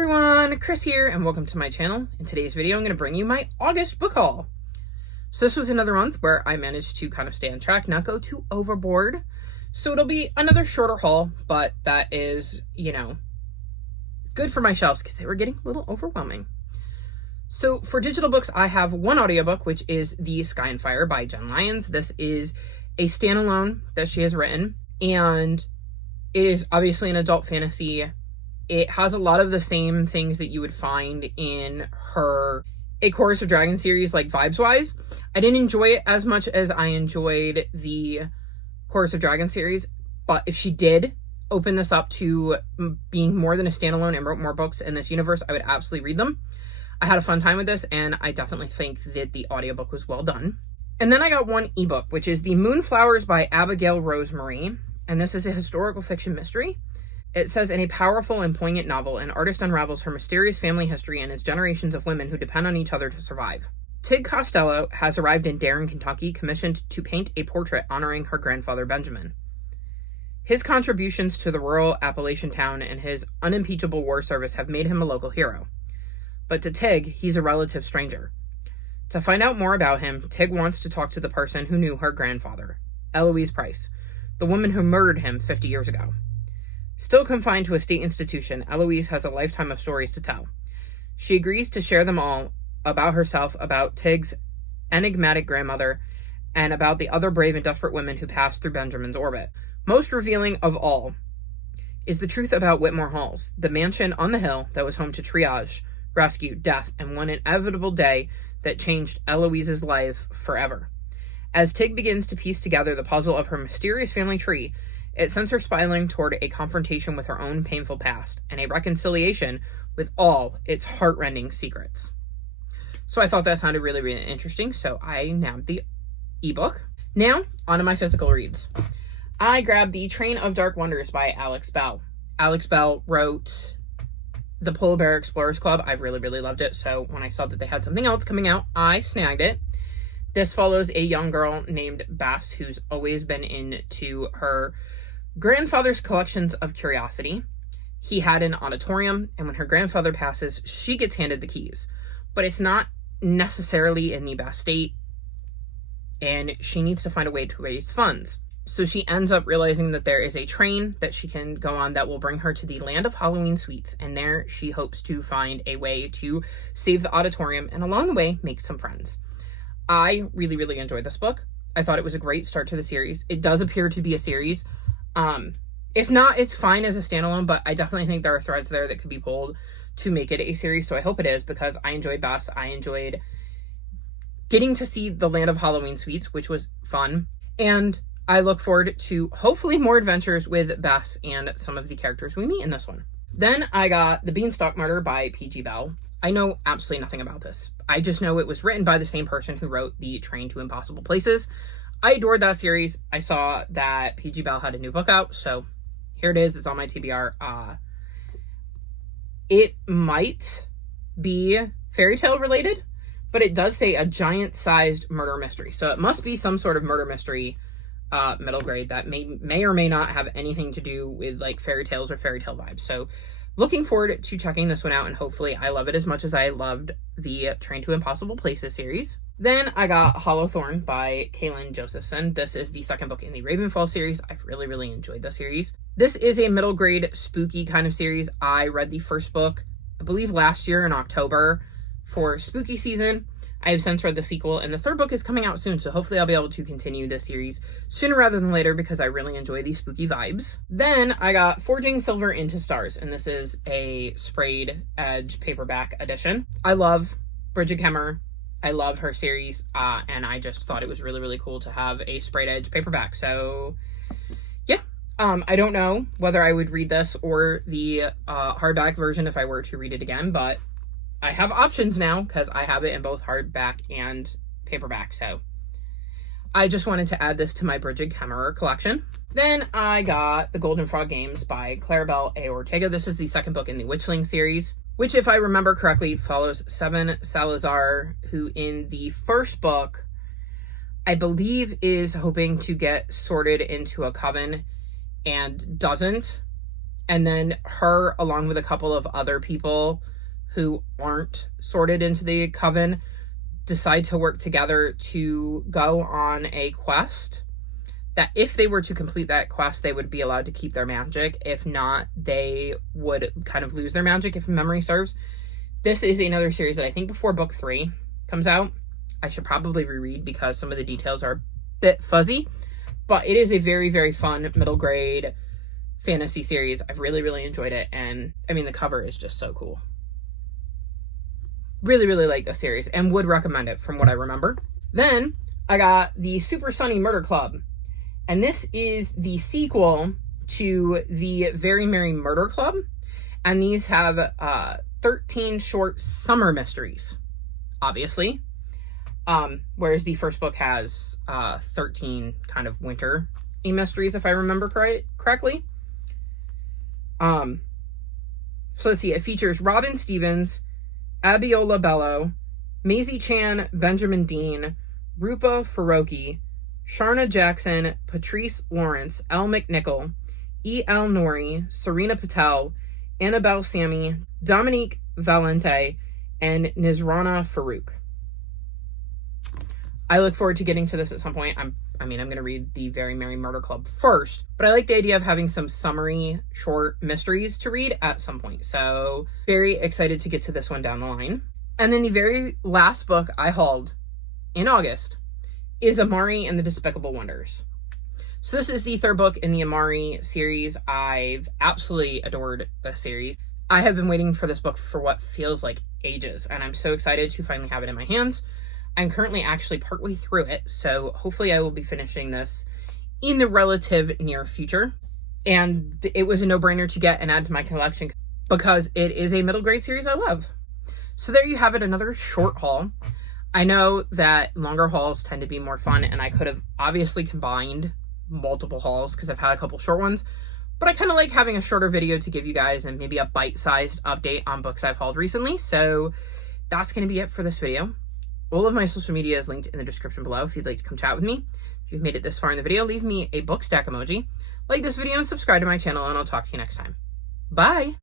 everyone, Chris here, and welcome to my channel. In today's video, I'm going to bring you my August book haul. So this was another month where I managed to kind of stay on track, not go too overboard. So it'll be another shorter haul, but that is, good for my shelves because they were getting a little overwhelming. So for digital books, I have one audiobook, which is The Sky and Fire by Jen Lyons. This is a standalone that she has written, and it is obviously an adult fantasy. It has a lot of the same things that you would find in her A Chorus of Dragons series, like vibes-wise. I didn't enjoy it as much as I enjoyed the Chorus of Dragons series, but if she did open this up to being more than a standalone and wrote more books in this universe, I would absolutely read them. I had a fun time with this, and I definitely think that the audiobook was well done. And then I got one ebook, which is The Moonflowers by Abigail Rosemarie, and this is a historical fiction mystery. It says, in a powerful and poignant novel, an artist unravels her mysterious family history and its generations of women who depend on each other to survive. Tig Costello has arrived in Darren, Kentucky, commissioned to paint a portrait honoring her grandfather Benjamin. His contributions to the rural Appalachian town and his unimpeachable war service have made him a local hero. But to Tig, he's a relative stranger. To find out more about him, Tig wants to talk to the person who knew her grandfather, Eloise Price, the woman who murdered him 50 years ago. Still confined to a state institution, Eloise has a lifetime of stories to tell. She agrees to share them all, about herself, about Tig's enigmatic grandmother, and about the other brave and desperate women who passed through Benjamin's orbit. Most revealing of all is the truth about Whitmore Halls, the mansion on the hill that was home to triage, rescue, death, and one inevitable day that changed Eloise's life forever. As Tig begins to piece together the puzzle of her mysterious family tree, it sends her spiraling toward a confrontation with her own painful past and a reconciliation with all its heartrending secrets. So I thought that sounded really, really interesting, so I nabbed the ebook. Now, on to my physical reads. I grabbed The Train of Dark Wonders by Alex Bell. Alex Bell wrote The Polar Bear Explorers Club. I really, really loved it, so when I saw that they had something else coming out, I snagged it. This follows a young girl named Bess who's always been into her grandfather's collections of curiosity. He had an auditorium, and when her grandfather passes, she gets handed the keys. But it's not necessarily in the best state, and she needs to find a way to raise funds. So she ends up realizing that there is a train that she can go on that will bring her to the land of Halloween sweets, and there she hopes to find a way to save the auditorium, and along the way, make some friends. I really, really enjoyed this book. I thought it was a great start to the series. It does appear to be a series. If not, it's fine as a standalone, but I definitely think there are threads there that could be pulled to make it a series, so I hope it is, because I enjoyed Bess. I enjoyed getting to see the land of Halloween sweets, which was fun, and I look forward to hopefully more adventures with Bess and some of the characters we meet in this one. Then I got The Beanstalk Murder by P.G. Bell. I know absolutely nothing about this. I just know it was written by the same person who wrote The Train to Impossible Places. I adored that series. I saw that P.G. Bell had a new book out, so here it is. It's on my TBR. It might be fairy tale related, but it does say a giant-sized murder mystery. So it must be some sort of murder mystery, middle grade, that may or may not have anything to do with like fairy tales or fairy tale vibes. So looking forward to checking this one out, and hopefully I love it as much as I loved the Train to Impossible Places series. Then I got Hollowthorn by Kaylin Josephson. This is the second book in the Ravenfall series. I've really, really enjoyed the series. This is a middle grade spooky kind of series. I read the first book, I believe last year in October for spooky season. I have since read the sequel, and the third book is coming out soon, so hopefully I'll be able to continue this series sooner rather than later because I really enjoy these spooky vibes. Then I got Forging Silver into Stars, and this is a sprayed edge paperback edition. I love Bridget Kemmer. I love her series, and I just thought it was really, really cool to have a sprayed edge paperback. So, yeah. I don't know whether I would read this or the hardback version if I were to read it again, but I have options now because I have it in both hardback and paperback. So, I just wanted to add this to my Bridget Kemmerer collection. Then I got The Golden Frog Games by Claribel A. Ortega. This is the second book in the Witchling series, which, if I remember correctly, follows Seven Salazar, who in the first book, I believe is hoping to get sorted into a coven and doesn't. And then her, along with a couple of other people who aren't sorted into the coven, decide to work together to go on a quest that if they were to complete that quest, they would be allowed to keep their magic. If not, they would kind of lose their magic, if memory serves. This is another series that I think before book 3 comes out, I should probably reread because some of the details are a bit fuzzy. But it is a very, very fun middle grade fantasy series. I've really, really enjoyed it. And I mean, the cover is just so cool. Really, really like the series and would recommend it from what I remember. Then I got the Super Sunny Murder Club. And this is the sequel to the Very Merry Murder Club. And these have 13 short summer mysteries, obviously. Whereas the first book has 13 kind of winter mysteries, if I remember correctly. So let's see. It features Robin Stevens, Abiola Bello, Maisie Chan, Benjamin Dean, Rupa Faroki, Sharna Jackson, Patrice Lawrence, Elle McNichol, E.L. Nori, Serena Patel, Annabelle Sammy, Dominique Valente, and Nizrana Farouk. I look forward to getting to this at some point. I'm going to read the Very Merry Murder Club first, but I like the idea of having some summary short mysteries to read at some point. So very excited to get to this one down the line. And then the very last book I hauled in August is Amari and the Despicable Wonders. So this is the third book in the Amari series. I've absolutely adored this series. I have been waiting for this book for what feels like ages, and I'm so excited to finally have it in my hands. I'm currently actually partway through it, so hopefully I will be finishing this in the relative near future. And it was a no-brainer to get and add to my collection because it is a middle grade series I love. So there you have it, another short haul. I know that longer hauls tend to be more fun, and I could have obviously combined multiple hauls because I've had a couple short ones, but I kind of like having a shorter video to give you guys and maybe a bite-sized update on books I've hauled recently. So that's going to be it for this video. All of my social media is linked in the description below if you'd like to come chat with me. If you've made it this far in the video, leave me a book stack emoji, like this video, and subscribe to my channel, and I'll talk to you next time. Bye!